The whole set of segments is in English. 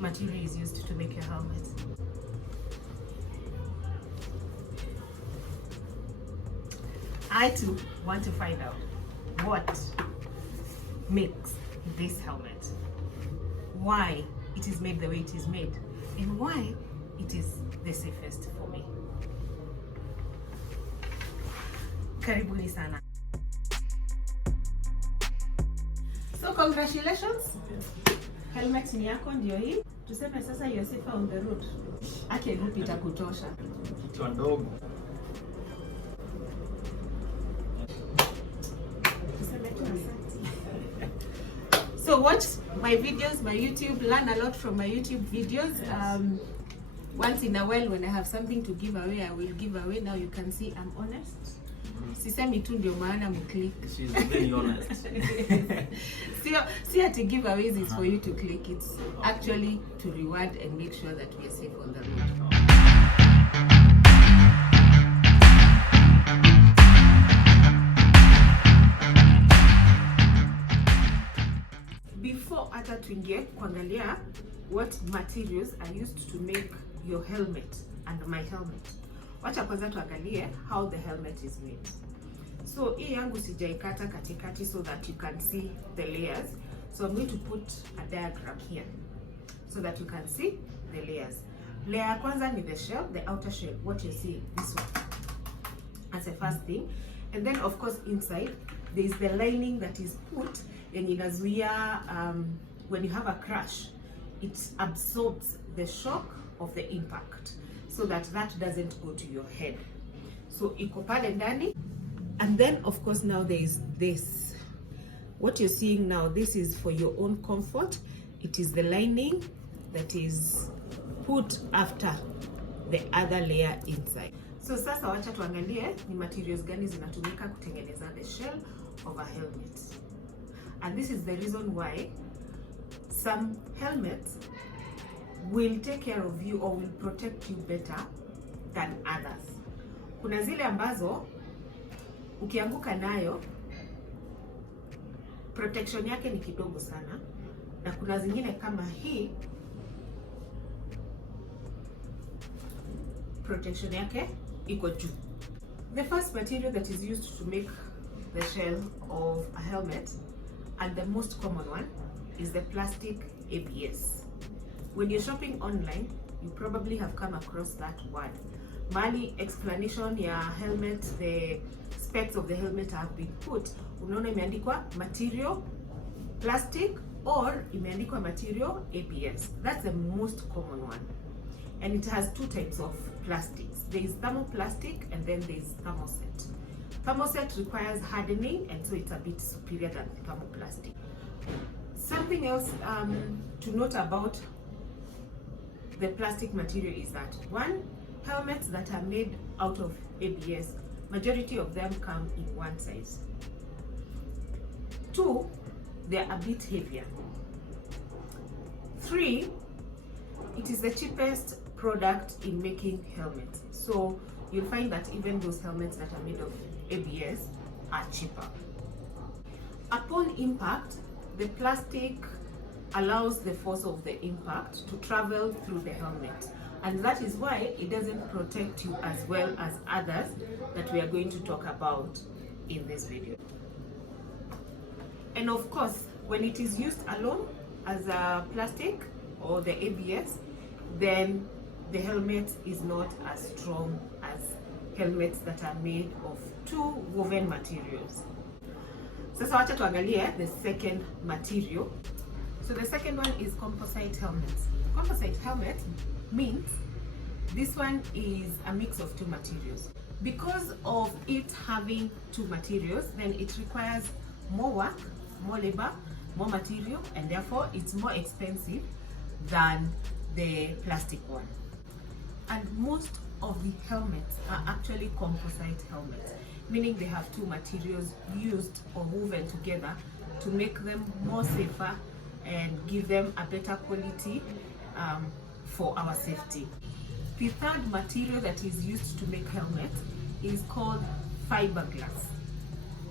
material is used to make your helmet? I too want to find out what makes this helmet, why it is made the way it is made, and why it is the safest for me. Karibuni sana. So congratulations. Helmet ni yako ndio hii. Tuseme sasa you're safer on the road. Ake rupi itakutosha. Kichwa ndogo. So watch my videos, my YouTube, learn a lot from my YouTube videos. Once in a while when I have something to give away, I will give away. Now you can see I'm honest. Sisemi tu ndio maana mclick. She's very honest. See ati giveaways is for you to click. It's actually to reward and make sure that we are safe on the road. Before hata tuingie kuangalia what materials are used to make your helmet and my helmet, wacha kwanza tuangalie how the helmet is made. So hii yangu sijaikata katikati so that you can see the layers. So I'm going to put a diagram here so that you can see the layers. Layer ya kwanza ni the shell, the outer shell, what you see, this one, as a first thing. And then of course inside there is the lining that is put and inazuia when you have a crash, it absorbs the shock of the impact so that doesn't go to your head. So iko pale ndani. And then of course now there is this. What you're seeing now, this is for your own comfort. It is the lining that is put after the other layer inside. So sasa wacha tuangalie ni materials gani zinatumika kutengeneza the shell of a helmet. And this is the reason why some helmets will take care of you or will protect you better than others. Kuna zile ambazo ukianguka nayo protection yake ni kidogo sana, na kuna zingine kama hii protection yake iko juu. The first material that is used to make the shell of a helmet, and the most common one, is the plastic ABS. When you're shopping online, you probably have come across that word. Mali explanation ya helmet, the specs of the helmet have been put. Unaona imeandikwa material plastic or imeandikwa material ABS. That's the most common one. And it has two types of plastics. There is thermoplastic and then there is thermoset. Thermoset requires hardening, and so it's a bit superior than thermoplastic. Something else to note about the plastic material is that, one, helmets that are made out of ABS, majority of them come in one size. Two, they're a bit heavier. Three, it is the cheapest product in making helmets. So you'll find that even those helmets that are made of ABS are cheaper. Upon impact, the plastic allows the force of the impact to travel through the helmet, and that is why it doesn't protect you as well as others that we are going to talk about in this video. And of course, when it is used alone as a plastic or the ABS, then the helmet is not as strong as helmets that are made of two woven materials. Sasa wacha tuangalie the second material. So the second one is composite helmets. Composite helmet means this one is a mix of two materials. Because of it having two materials, then it requires more work, more labor, more material, and therefore it's more expensive than the plastic one. And most of the helmets are actually composite helmets, meaning they have two materials used or woven together to make them more safer and give them a better quality for our safety. The third material that is used to make helmets is called fiberglass.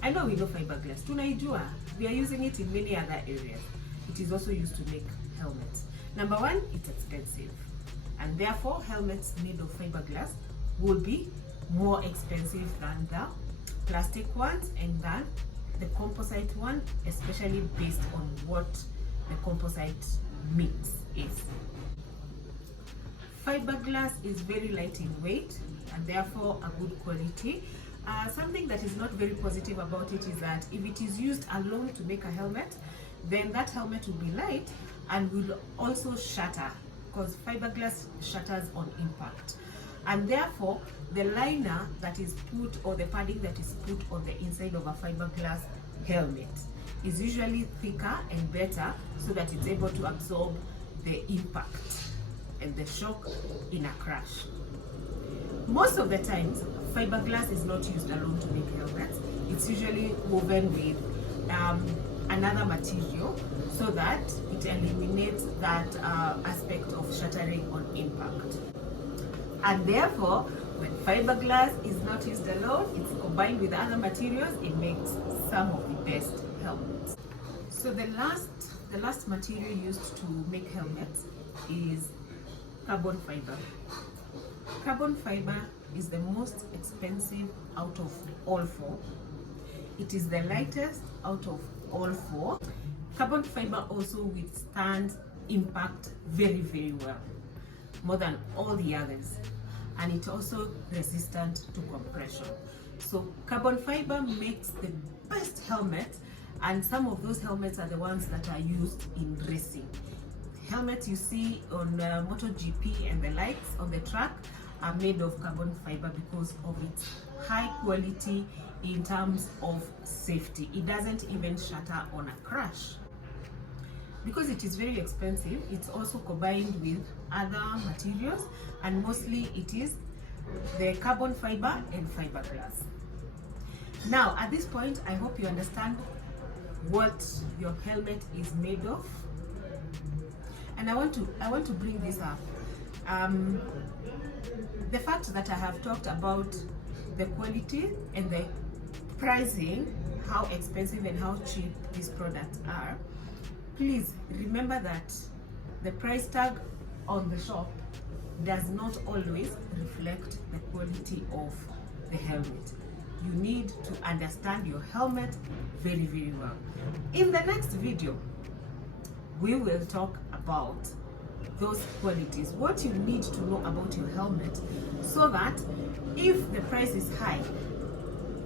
I know we know fiberglass. Tunaijua. We are using it in many other areas. It is also used to make helmets. Number one, it's expensive, and therefore helmets made of fiberglass will be more expensive than the plastic ones and than the composite one, especially based on what the composite mix is. Fiberglass is very light in weight and therefore a good quality. Something that is not very positive about it is that if it is used alone to make a helmet, then that helmet will be light and will also shatter, because fiberglass shatters on impact. And therefore, the liner that is put, or the padding that is put on the inside of a fiberglass helmet, is usually thicker and better so that it's able to absorb the impact and the shock in a crash. Most of the times, fiberglass is not used alone to make helmets. It's usually woven with another material so that it eliminates that aspect of shattering on impact. And therefore, when fiberglass is not used alone, it's combined with other materials, it makes some of the best helmets. So the last material used to make helmets is carbon fiber. Carbon fiber is the most expensive out of all four. It is the lightest out of all four. Carbon fiber also withstands impact very, very well, more than all the others. And it's also resistant to compression. So carbon fiber makes the best helmet, and some of those helmets are the ones that are used in racing. Helmets you see on MotoGP and the likes on the track are made of carbon fiber because of its high quality in terms of safety. It doesn't even shatter on a crash. Because it is very expensive, it's also combined with other materials, and mostly it is the carbon fiber and fiberglass. Now, at this point, I hope you understand what your helmet is made of. And I want to bring this up. The fact that I have talked about the quality and the pricing, how expensive and how cheap these products are, please remember that the price tag on the shop does not always reflect the quality of the helmet. You need to understand your helmet very, very well. In the next video, we will talk about those qualities, what you need to know about your helmet, so that if the price is high,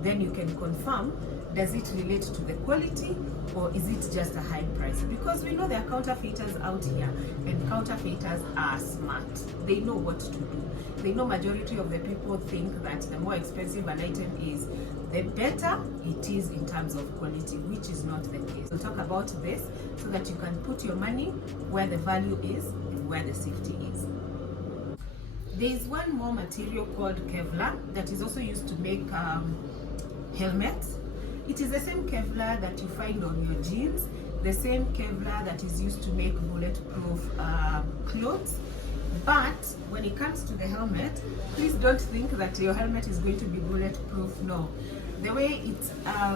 then you can confirm, does it relate to the quality or is it just a high price? Because we know there are counterfeiters out here, and counterfeiters are smart. They know what to do. They know majority of the people think that the more expensive an item is, the better it is in terms of quality, which is not the case. We'll talk about this so that you can put your money where the value is and where the safety is. There is one more material called Kevlar that is also used to make helmets. It is the same Kevlar that you find on your jeans, the same Kevlar that is used to make bulletproof clothes. But when it comes to the helmet, please don't think that your helmet is going to be bulletproof. No. The way it's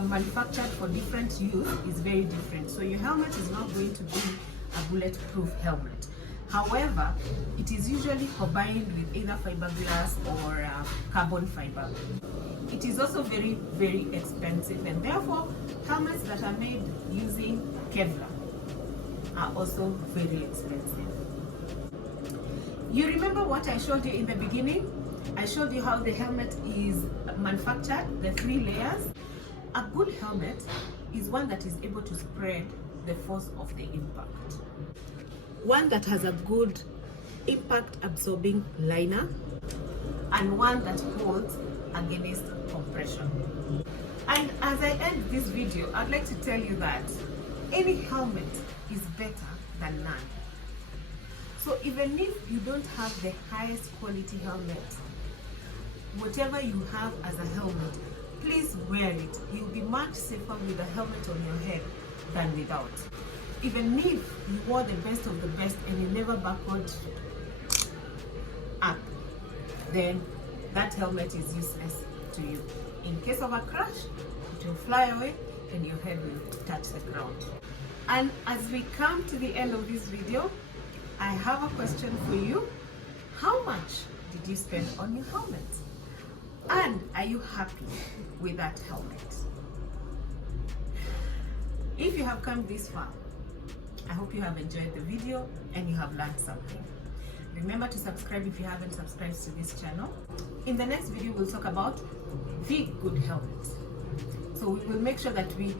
manufactured for different use is very different. So your helmet is not going to be a bulletproof helmet. However, it is usually combined with either fiberglass or carbon fiber. It is also very, very expensive, and therefore helmets that are made using Kevlar are also very expensive. You remember what I showed you in the beginning? I showed you how the helmet is manufactured, the 3 layers. A good helmet is one that is able to spread the force of the impact. One that has a good impact absorbing liner, and one that holds against compression. And as I end this video, I'd like to tell you that any helmet is better than none. So even if you don't have the highest quality helmet, whatever you have as a helmet, please wear it. You'll be much safer with a helmet on your head than without. Even if you wore the best of the best and you never backward up, then that helmet is useless to you. In case of a crash, it will fly away and your head will touch the ground. And as we come to the end of this video, I have a question for you. How much did you spend on your helmet? And are you happy with that helmet? If you have come this far, I hope you have enjoyed the video and you have learned something. Remember to subscribe if you haven't subscribed to this channel. In the next video, we'll talk about the good helmet. So we will make sure that we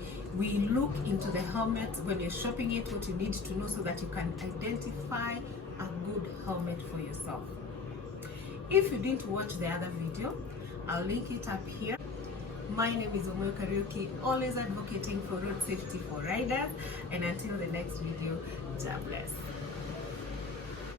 look into the helmet when you're shopping it, what you need to know so that you can identify a good helmet for yourself. If you didn't watch the other video, I'll link it up here. My name is Omoyo Karaoke, always advocating for road safety for riders. And until the next video, God bless.